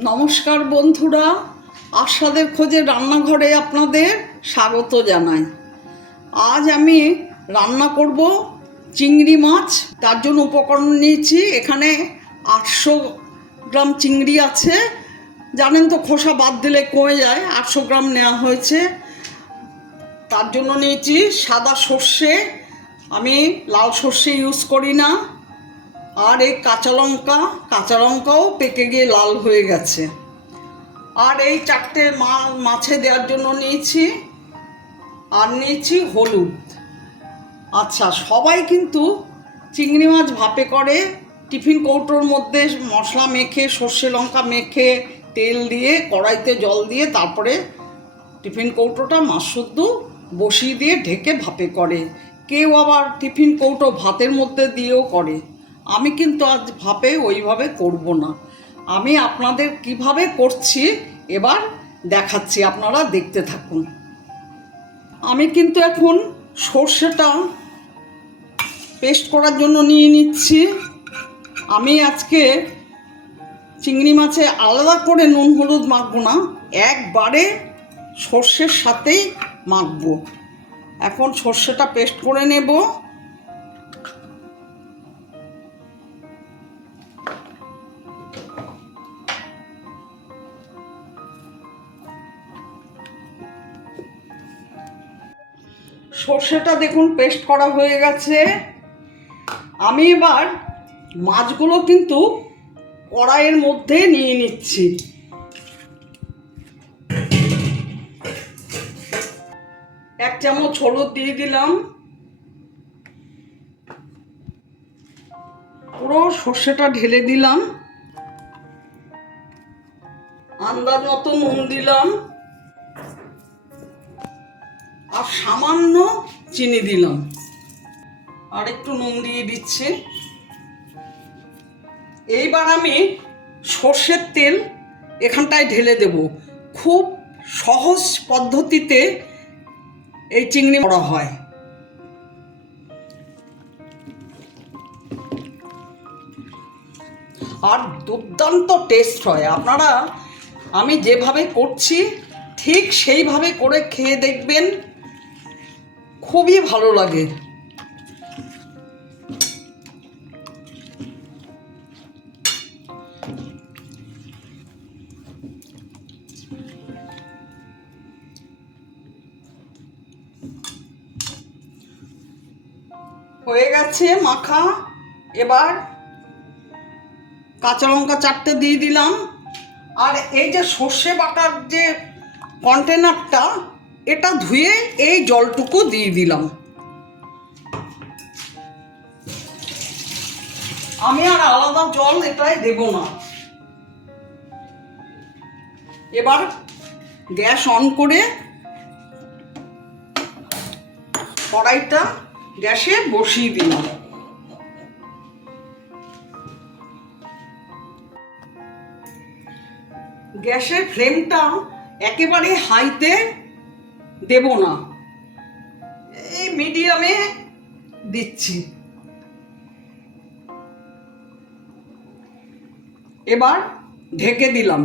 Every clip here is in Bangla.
নমস্কার বন্ধুরা আস্বাদের খোঁজে রান্নাঘরে আপনাদের স্বাগত জানাই। আজ আমি রান্না করব চিংড়ি মাছ, তার জন্য উপকরণ নিয়েছি। এখানে আটশো গ্রাম চিংড়ি আছে। জানেন তো, খোসা বাদ দিলে কমে যায়, আটশো গ্রাম নেওয়া হয়েছে। তার জন্য নিয়েছি সাদা সর্ষে। আমি লাল সর্ষে ইউজ করি না। আর এই কাঁচা লঙ্কা, কাঁচা লঙ্কাও পেকে গিয়ে লাল হয়ে গেছে। আর এই চারটে মা, মাছে দেওয়ার জন্য নিয়েছি, আর নিয়েছি হলুদ। আচ্ছা সবাই কিন্তু চিংড়ি মাছ ভাপে করে, টিফিন কৌটোর মধ্যে মশলা মেখে, সর্ষে লঙ্কা মেখে, তেল দিয়ে, কড়াইতে জল দিয়ে, তারপরে টিফিন কৌটোটা মাছ শুদ্ধ বসিয়ে দিয়ে ঢেকে ভাপে করে। কেউ আবার টিফিন কৌটো ভাতের মধ্যে দিয়েও করে। আমি কিন্তু আজ ভাবে ওইভাবে করব না। আমি আপনাদের কীভাবে করছি, এবার দেখাচ্ছি, আপনারা দেখতে থাকুন। আমি কিন্তু এখন সর্ষেটা পেস্ট করার জন্য নিয়ে নিচ্ছি। আমি আজকে চিংড়ি মাছে আলাদা করে নুন হলুদ মাখবো না, একবারে সর্ষের সাথেই মাখবো। এখন সর্ষেটা পেস্ট করে নেব। সর্ষেটা দেখুন পেস্ট করা হয়ে গেছে। আমি এবার মাছগুলো কিন্তু কড়াইয়ের মধ্যে নিয়ে নিচ্ছি। এক চামচ হলুদ দিয়ে দিলাম। পুরো সর্ষেটা ঢেলে দিলাম। আন্দাজ মতো নুন দিলাম। সামান্য চিনি দিলাম। আর একটু নুন দিয়ে দিচ্ছি। এইবার আমি সর্ষের তেল এখানটায় ঢেলে দেব। খুব সহজ পদ্ধতিতে এই চিংড়ি করা হয়। আর দুর্দান্ত টেস্ট হয়। আপনারা, আমি যেভাবে করছি, ঠিক সেইভাবে করে খেয়ে দেখবেন। খুবই ভালো লাগে। হয়ে গেছে মাখা। এবার কাঁচা লঙ্কা চারটে দিয়ে দিলাম। আর এই যে সর্ষে বাটার যে কন্টেনারটা এটা ধুয়ে এই জলটুকু দিয়ে দিলাম। আমি আর আলাদা জল এটাই দেব না। এবার গ্যাস অন করে কড়াইটা গ্যাসে বসিয়ে দিলাম। গ্যাসের ফ্লেমটা একেবারে হাইতে দেব না। এই মিডিয়ামে দিচ্ছি। এবার ঢেকে দিলাম।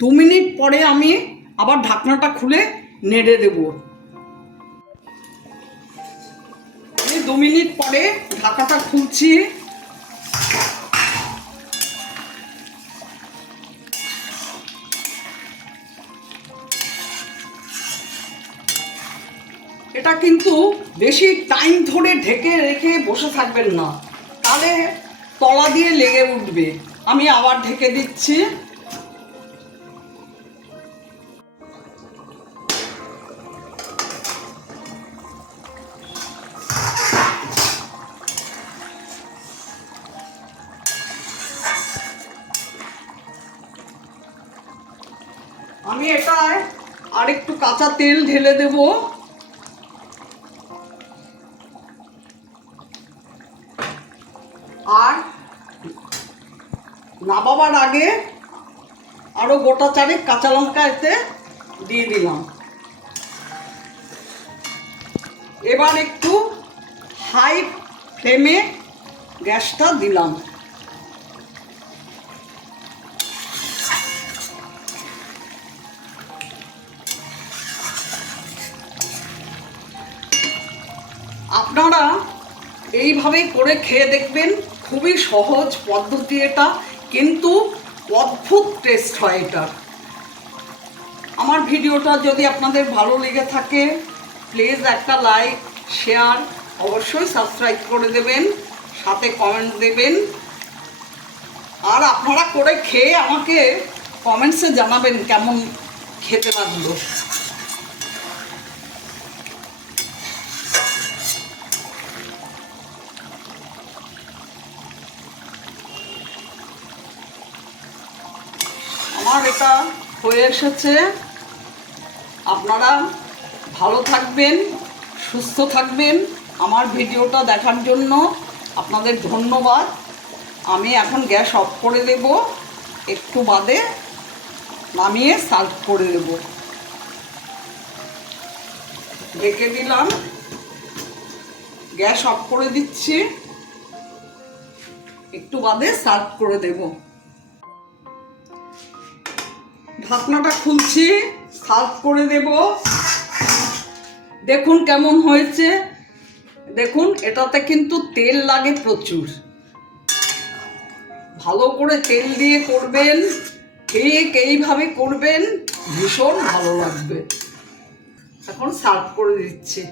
দু মিনিট পরে আমি আবার ঢাকনাটা খুলে নেড়ে দেব। দু মিনিট পরে ঢাকাটা খুলছি। এটা কিন্তু বেশি টাইম ধরে ঢেকে রেখে বসে থাকবেন না। তাহলে তলা দিয়ে লেগে উঠবে। আমি আবার ঢেকে দিচ্ছি। আমি এটায় আর একটু কাঁচা তেল ঢেলে দেবো। আর নামাবার আগে আরও গোটা চারেক কাঁচা লঙ্কা এতে দিয়ে দিলাম। এবার একটু হাই ফ্লেমে গ্যাসটা দিলাম। আপনারা এইভাবেই করে খেয়ে দেখবেন খুবই সহজ পদ্ধতি এটা, কিন্তু অদ্ভুত টেস্ট হয় এটা। আমার ভিডিওটা যদি আপনাদের ভালো লেগে থাকে প্লিজ একটা লাইক শেয়ার অবশ্যই সাবস্ক্রাইব করে দেবেন, সাথে কমেন্ট দেবেন। আর আপনারা করে খেয়ে আমাকে কমেন্টসে জানাবেন কেমন খেতে লাগল। আমার এটা হয়ে এসেছে। আপনারা ভালো থাকবেন, সুস্থ থাকবেন আমার ভিডিওটা দেখার জন্য। আপনাদের ধন্যবাদ। আমি এখন গ্যাস অফ করে দেব একটু বাদে নামিয়ে সার্ভ করে দেব ঢেকে দিলাম। গ্যাস অফ করে দিচ্ছি। একটু বাদে সার্ভ করে দেবো। ঢাকনাটা খুলছি সার্ভ করে দেব। দেখুন কেমন হয়েছে। দেখুন, এটাতে কিন্তু তেল লাগে প্রচুর। ভালো করে তেল দিয়ে করবেন। ঠিক এইভাবে করবেন, ভীষণ ভালো লাগবে। এখন সার্ভ করে দিচ্ছি।